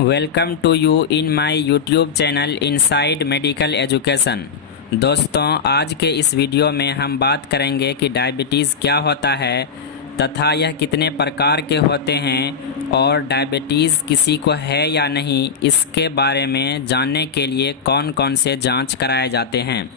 Welcome to you in my YouTube channel inside medical education. दोस्तों, आज के इस वीडियो में हम बात करेंगे कि डायबिटीज़ क्या होता है तथा यह कितने प्रकार के होते हैं और डायबिटीज़ किसी को है या नहीं, इसके बारे में जानने के लिए कौन कौन से जांच कराए जाते हैं।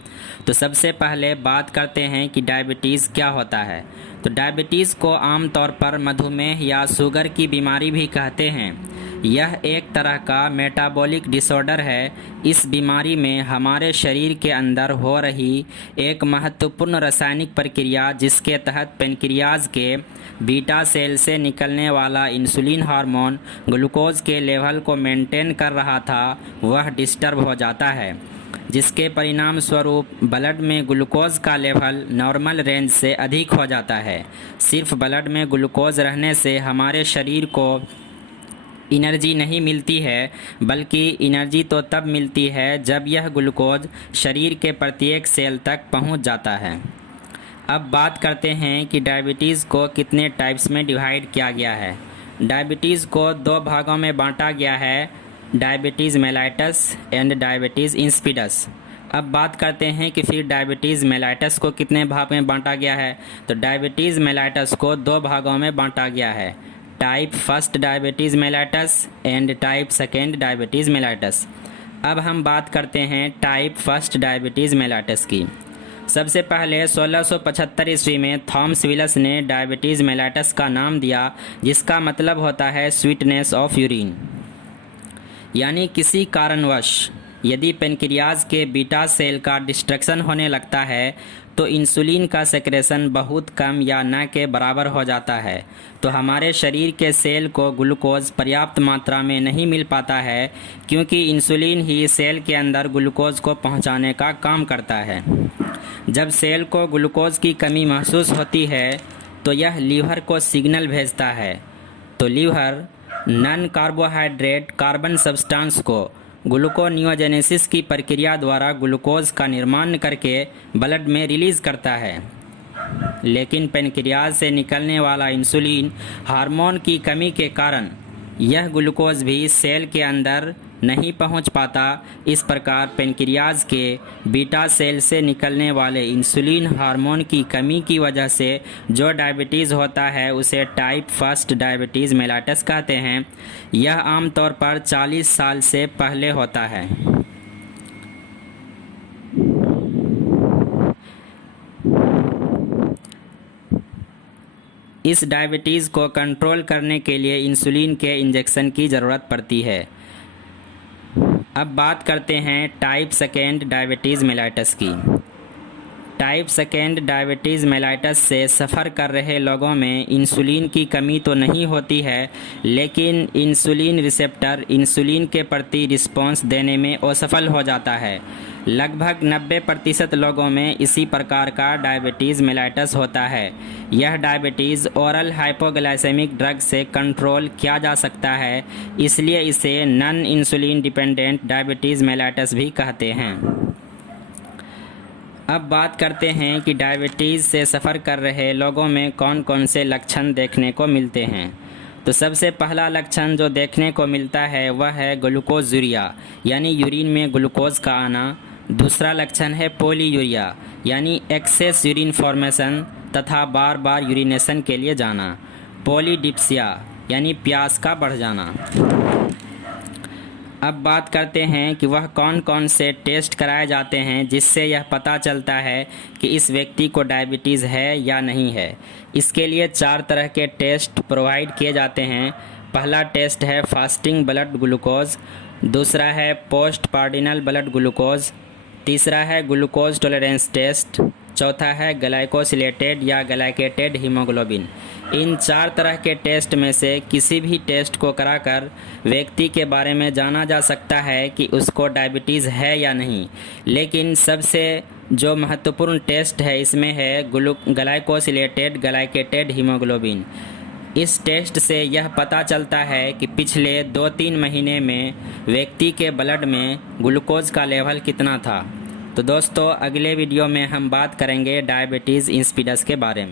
तो सबसे पहले बात करते हैं कि डायबिटीज़ क्या होता है। तो डायबिटीज़ को आमतौर पर मधुमेह या शुगर की बीमारी भी कहते हैं। यह एक तरह का मेटाबॉलिक डिसऑर्डर है। इस बीमारी में हमारे शरीर के अंदर हो रही एक महत्वपूर्ण रासायनिक प्रक्रिया, जिसके तहत पेनक्रियाज के बीटा सेल से निकलने वाला इंसुलिन हार्मोन ग्लूकोज के लेवल को मेंटेन कर रहा था, वह डिस्टर्ब हो जाता है, जिसके परिणाम स्वरूप ब्लड में ग्लूकोज का लेवल नॉर्मल रेंज से अधिक हो जाता है। सिर्फ ब्लड में ग्लूकोज रहने से हमारे शरीर को एनर्जी नहीं मिलती है, बल्कि एनर्जी तो तब मिलती है जब यह ग्लूकोज शरीर के प्रत्येक सेल तक पहुंच जाता है। अब बात करते हैं कि डायबिटीज़ को कितने टाइप्स में डिवाइड किया गया है। डायबिटीज़ को दो भागों में बांटा गया है, diabetes mellitus and diabetes insipidus. अब बात करते हैं कि फिर डायबिटीज़ मेलाइटस को कितने भाग में बांटा गया है। तो डायबिटीज़ मेलाइटस को दो भागों में बांटा गया है, type first diabetes mellitus and type second diabetes mellitus. अब हम बात करते हैं टाइप फर्स्ट डायबिटीज़ मेलाइटस की। सबसे पहले 1675 ईस्वी में थॉमस विलस ने डायबिटीज़ मेलाइटस का नाम दिया, जिसका मतलब होता है स्वीटनेस ऑफ यूरिन। यानी किसी कारणवश यदि पेनक्रियाज के बीटा सेल का डिस्ट्रक्शन होने लगता है तो इंसुलिन का सेक्रेशन बहुत कम या न के बराबर हो जाता है, तो हमारे शरीर के सेल को ग्लूकोज पर्याप्त मात्रा में नहीं मिल पाता है, क्योंकि इंसुलिन ही सेल के अंदर ग्लूकोज को पहुंचाने का काम करता है। जब सेल को ग्लूकोज की कमी महसूस होती है तो यह लीवर को सिग्नल भेजता है, तो liver non carbohydrate carbon substance को ग्लूकोनियोजेनेसिस की प्रक्रिया द्वारा ग्लूकोज का निर्माण करके ब्लड में रिलीज़ करता है। लेकिन पेनक्रियाज से निकलने वाला इंसुलिन हार्मोन की कमी के कारण यह ग्लूकोज भी सेल के अंदर नहीं पहुंच पाता। इस प्रकार पेनक्रियाज के बीटा सेल से निकलने वाले इंसुलिन हार्मोन की कमी की वजह से जो डायबिटीज़ होता है उसे टाइप फर्स्ट डायबिटीज़ मेलाइटस कहते हैं। यह आमतौर पर 40 साल से पहले होता है। इस डायबिटीज़ को कंट्रोल करने के लिए इंसुलिन के इंजेक्शन की ज़रूरत पड़ती है। अब बात करते हैं टाइप सेकेंड डायबिटीज़ मेलाइटस की। टाइप सेकेंड डायबिटीज़ मेलाइटस से सफ़र कर रहे लोगों में इंसुलिन की कमी तो नहीं होती है, लेकिन इंसुलिन रिसेप्टर इंसुलिन के प्रति रिस्पॉन्स देने में असफल हो जाता है। लगभग 90% लोगों में इसी प्रकार का डायबिटीज़ मेलाइटस होता है। यह डायबिटीज़ ओरल हाइपोग्लाइसेमिक ड्रग से कंट्रोल किया जा सकता है, इसलिए इसे non insulin dependent diabetes mellitus भी कहते हैं। अब बात करते हैं कि डायबिटीज़ से सफ़र कर रहे लोगों में कौन कौन से लक्षण देखने को मिलते हैं। तो सबसे पहला लक्षण जो देखने को मिलता है वह है ग्लूकोजूरिया, यानी यूरिन में ग्लूकोज का आना। दूसरा लक्षण है पॉलीयूरिया, यानी एक्सेस यूरिन फॉर्मेशन तथा बार बार यूरिनेशन के लिए जाना। पॉलीडिप्सिया, यानी प्यास का बढ़ जाना। अब बात करते हैं कि वह कौन कौन से टेस्ट कराए जाते हैं जिससे यह पता चलता है कि इस व्यक्ति को डायबिटीज़ है या नहीं है। इसके लिए 4 तरह के टेस्ट प्रोवाइड किए जाते हैं। पहला टेस्ट है फास्टिंग ब्लड ग्लूकोज, दूसरा है पोस्ट पार्डिनल ब्लड ग्लूकोज, तीसरा है ग्लूकोज टॉलरेंस टेस्ट, चौथा है ग्लाइकोसिलेटेड या ग्लाइकेटेड हीमोग्लोबिन। इन 4 तरह के टेस्ट में से किसी भी टेस्ट को कराकर व्यक्ति के बारे में जाना जा सकता है कि उसको डायबिटीज़ है या नहीं। लेकिन सबसे जो महत्वपूर्ण टेस्ट है इसमें है ग्लाइकोसिलेटेड ग्लाइकेटेड हीमोग्लोबिन। इस टेस्ट से यह पता चलता है कि पिछले 2-3 महीने में व्यक्ति के ब्लड में ग्लूकोज का लेवल कितना था। तो दोस्तों, अगले वीडियो में हम बात करेंगे डायबिटीज़ इंसिपिडस के बारे में।